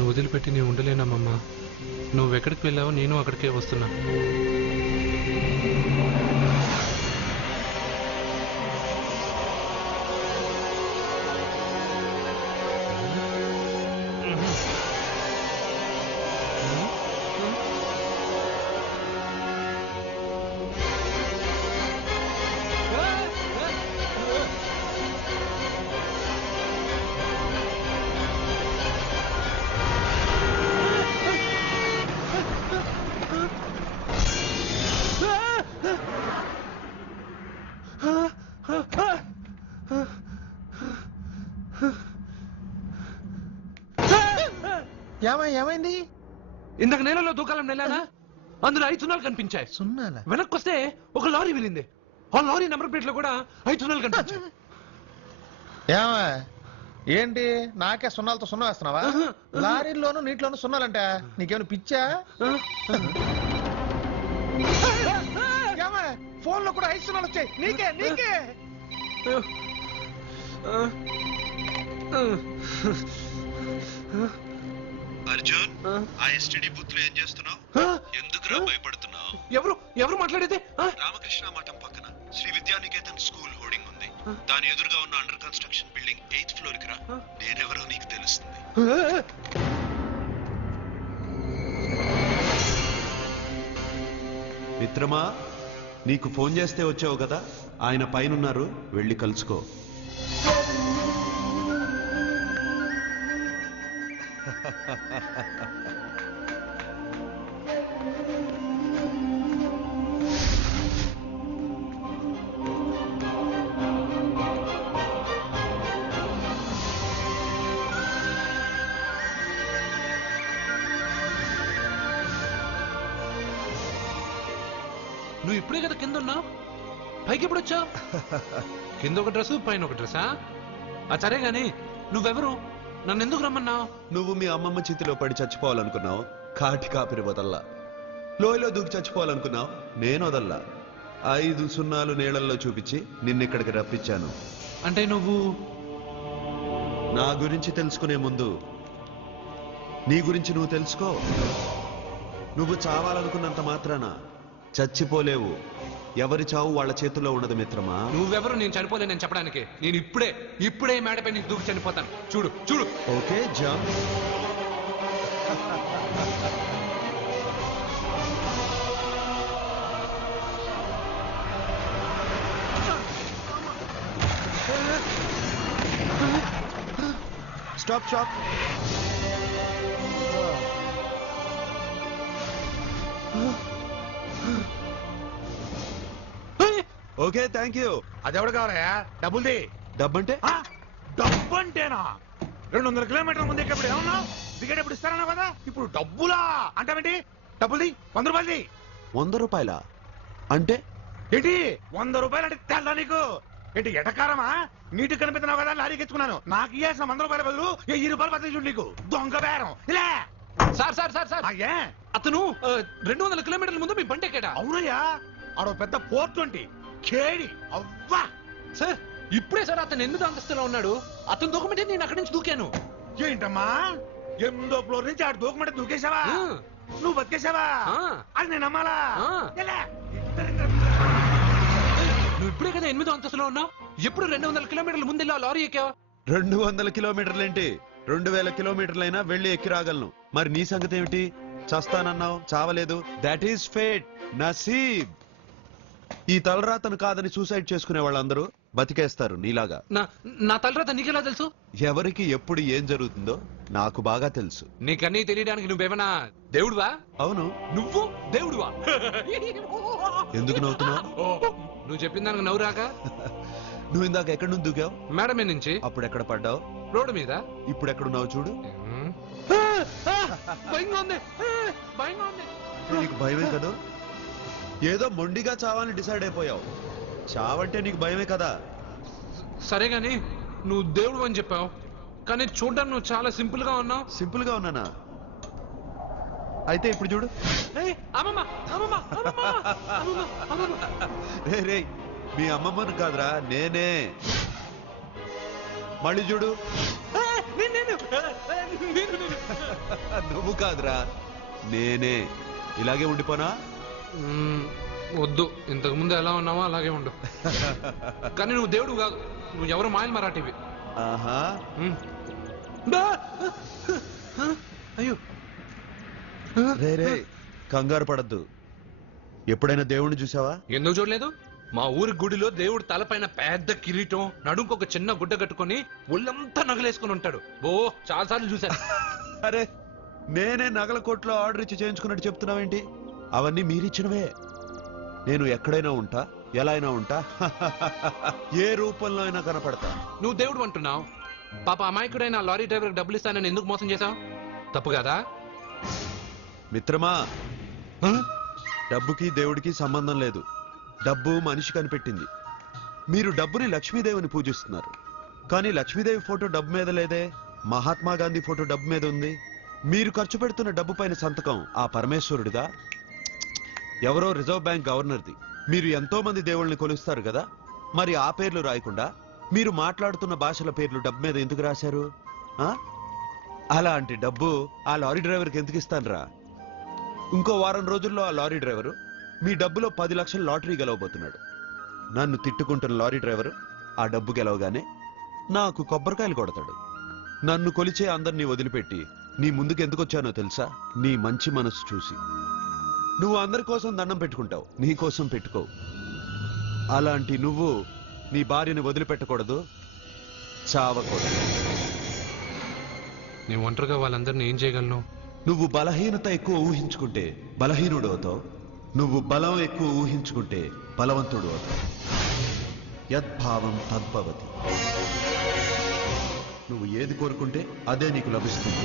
నేను వదిలిపెట్టి నేను ఉండలేనమ్మమ్మా. నువ్వెక్కడికి వెళ్ళావో నేను అక్కడికే వస్తున్నా. ఏమైంది? ఇందాక నేలలో దూకాలం నెలానా, అందులో 5 సున్నాలు కనిపించాయి. సున్నాలా? వెనక్కొస్తే ఒక లారీ వెళ్ళింది. ఆ లారీ నెంబర్ ప్లేట్ లో కూడా 5 సున్నాలు కనిపించాయి. ఏంటి నాకే సున్నాలతో సున్నా వేస్తున్నావా? లారీల్లోనూ నీటిలోనూ సున్నాలంటే నీకేమైనా పిచ్చా? ఫోన్ లో కూడా 5 సున్నాలు వచ్చాయి. నీకే అర్జున్, ఆ ఎస్టీడీ బూత్ లో ఏం చేస్తున్నావు? ఎందుకురా భయపడుతున్నావు? ఎవరు మాట్లాడేది? రామకృష్ణ మఠం పక్కన శ్రీ విద్యానికేతన్ స్కూల్ హోర్డింగ్ ఉంది. దాని ఎదురుగా ఉన్న under construction building 8th floor కి రా. నేనెవరో నీకు తెలుస్తుంది. మిత్రమా, నీకు ఫోన్ చేస్తే వచ్చావు కదా, ఆయన పైనున్నారు, వెళ్ళి కలుసుకో. నువ్వు ఇప్పుడే కదా కింద ఉన్నావు, పైకి ఎప్పుడు వచ్చావు? కింద ఒక డ్రెస్, పైన ఒక డ్రెస్సా? సరే గాని నువ్వెవరు? నన్ను ఎందుకు రమ్మన్నావు? నువ్వు మీ అమ్మమ్మ చేతిలో పడి చచ్చిపోవాలనుకున్నావు, కాటి కాపిరి వదల్లా. లోయలో దూకి చచ్చిపోవాలనుకున్నావు, నేను వదల్లా. 5 సున్నాలు నీళ్ళల్లో చూపించి నిన్నిక్కడికి రప్పించాను. అంటే నువ్వు నా గురించి తెలుసుకునే ముందు నీ గురించి నువ్వు తెలుసుకో. నువ్వు చావాలనుకున్నంత మాత్రాన చచ్చిపోలేవు. ఎవరి చావు వాళ్ళ చేతుల్లో ఉండదు మిత్రమా. నువ్వెవరు నేను చనిపోలేనని చెప్పడానికి? నేను ఇప్పుడే మేడపై నీకు దూకి చనిపోతాను. చూడు. Okay jump. Stop. Okay, thank you. అది ఎవడు కావాలయా? డబ్బుల్ది. డబ్బంటే? డబ్బు అంటేనా? 200 కిలోమీటర్ల ముందు ఎక్కడ ఏమన్నావు? దిగేటప్పుడు ఇస్తారన్నా కదా, ఇప్పుడు డబ్బులా అంటావేంటి? డబ్బుల్ది 100 రూపాయలది. 100 రూపాయల అంటే ఏంటి 100 రూపాయలు అంటే తెల్లా నీకు? ఏంటి ఎటకారమా? నీటి కనిపిస్తున్నావు కదా, లారీకి ఎత్తుకున్నాను. నాకు ఇయ్యాల్సిన 100 రూపాయల బదులు 1000 రూపాయలు బదిలీ చూడు. నీకు దొంగ బేరం. ఇలా సార్ అతను 200 కిలోమీటర్ల ముందు మీ బండి ఎక్కాడా? అవునయ్యా, ఆడో పెద్ద పోర్ట్ వంటి కేడి. అవ్వా సార్, ఇప్పుడే సార్ అతను 8వ అంతస్తులో ఉన్నాడు. అతను దూకమంటే నేను అక్కడి నుంచి దూకాను. ఏంటమ్మా, 8వ ఫ్లోర్ నుంచి ఆడు దూకమంటే దూకేశావా? నువ్వు బతికేశావా? అది నేను నమ్మాలా? నువ్వు ఇప్పుడే కదా 8వ అంతస్తులో ఉన్నావు. ఎప్పుడు 200 కిలోమీటర్ల ముందు లారీ ఎక్కావా? 200 కిలోమీటర్లేంటి, 2000 కిలోమీటర్లైనా వెళ్ళి ఎక్కి రాగలను. మరి నీ సంగతి ఏమిటి? చస్తానన్నావు, చావలేదు. That is fate, నసీబ్. ఈ తలరాతను కాదని సూసైడ్ చేసుకునే వాళ్ళందరూ బతికేస్తారు నీలాగా. నా తలరాత నీకెలా తెలుసు? ఎవరికి ఎప్పుడు ఏం జరుగుతుందో నాకు బాగా తెలుసు. నీకన్నీ తెలియడానికి నువ్వేమన్నా దేవుడువా? అవును. నువ్వు దేవుడువా? ఎందుకు నవ్వుతున్నావు? నువ్వు చెప్పిన దానికి నవ్వు రాక? నువ్వు ఇందాక ఎక్కడి నుంచి దూకావు? మేడం మీద నుంచి. అప్పుడు ఎక్కడ పడ్డావు? రోడ్డు మీద. ఇప్పుడు ఎక్కడున్నావు చూడు. నీకు భయమే కదా? ఏదో మొండిగా చావాలని డిసైడ్ అయిపోయావు. చావంటే నీకు భయమే కదా? సరే గాని నువ్వు దేవుడు అని చెప్పావు, కానీ చూడడానికి నువ్వు చాలా సింపుల్ గా ఉన్నావు. సింపుల్ గా ఉన్నానా? అయితే ఇప్పుడు చూడు. రే, మీ అమ్మమ్మను కాదురా, నేనే. మళ్ళీ చూడు. నువ్వు కాదురా, నేనే. ఇలాగే ఉండిపోనా? వద్దు, ఇంతకు ముందు ఎలా ఉన్నావో అలాగే ఉండు. కానీ నువ్వు దేవుడు కాదు, నువ్వు ఎవరు మాయలు మరాఠీవి. ఆహా, అయ్యో, రే రే, కంగారు పడద్దు. ఎప్పుడైనా దేవుణ్ణి చూసావా? ఎందుకు చూడలేదు? మా ఊరి గుడిలో దేవుడు తలపైన పెద్ద కిరీటం, నడుంకొక చిన్న గుడ్డ కట్టుకొని ఒళ్ళంతా నగలేసుకుని ఉంటాడు. ఓ చాలాసార్లు చూశాను. అరే, నేనే నగల కొట్లో ఆర్డర్ ఇచ్చి చేయించుకున్నట్టు చెప్తున్నావేంటి? అవన్నీ మీరిచ్చినవే. నేను ఎక్కడైనా ఉంటా, ఎలా అయినా ఉంటా, ఏ రూపంలో అయినా కనపడతా. నువ్వు దేవుడు అంటున్నావు, పాప అమాయకుడైన లారీ డ్రైవర్కి డబ్బులు ఇస్తానని ఎందుకు మోసం చేశావు? తప్పు కదా మిత్రమా? డబ్బుకి దేవుడికి సంబంధం లేదు. డబ్బు మనిషి కనిపెట్టింది. మీరు డబ్బుని లక్ష్మీదేవిని పూజిస్తున్నారు, కానీ లక్ష్మీదేవి ఫోటో డబ్బు మీద లేదే. మహాత్మా గాంధీ ఫోటో డబ్బు మీద ఉంది. మీరు ఖర్చు పెడుతున్న డబ్బు పైన సంతకం ఆ పరమేశ్వరుడిదా, ఎవరో రిజర్వ్ బ్యాంక్ గవర్నర్ది? మీరు ఎంతో మంది దేవుళ్ళని కొలుస్తారు కదా, మరి ఆ పేర్లు రాయకుండా మీరు మాట్లాడుతున్న భాషల పేర్లు డబ్బు మీద ఎందుకు రాశారు? అలాంటి డబ్బు ఆ లారీ డ్రైవర్కి ఎందుకు ఇస్తానురా? ఇంకో వారం రోజుల్లో ఆ లారీ డ్రైవరు మీ డబ్బులో 10 లక్షల లాటరీ గెలవబోతున్నాడు. నన్ను తిట్టుకుంటున్న లారీ డ్రైవరు ఆ డబ్బు గెలవగానే నాకు కొబ్బరికాయలు కొడతాడు. నన్ను కొలిచే అందరినీ వదిలిపెట్టి నీ ముందుకు ఎందుకు వచ్చానో తెలుసా? నీ మంచి మనసు చూసి. నువ్వు అందరి కోసం దండం పెట్టుకుంటావు, నీ కోసం పెట్టుకోవు. అలాంటి నువ్వు నీ భార్యని వదిలిపెట్టకూడదు, చావకూడదు. నీ ఒంటరిగా వాళ్ళందరినీ ఏం చేయగలను? నువ్వు బలహీనత ఎక్కువ ఊహించుకుంటే బలహీనుడు అవుతావు. నువ్వు బలం ఎక్కువ ఊహించుకుంటే బలవంతుడు అవుతావు. యద్భావం తద్భవతి. నువ్వు ఏది కోరుకుంటే అదే నీకు లభిస్తుంది.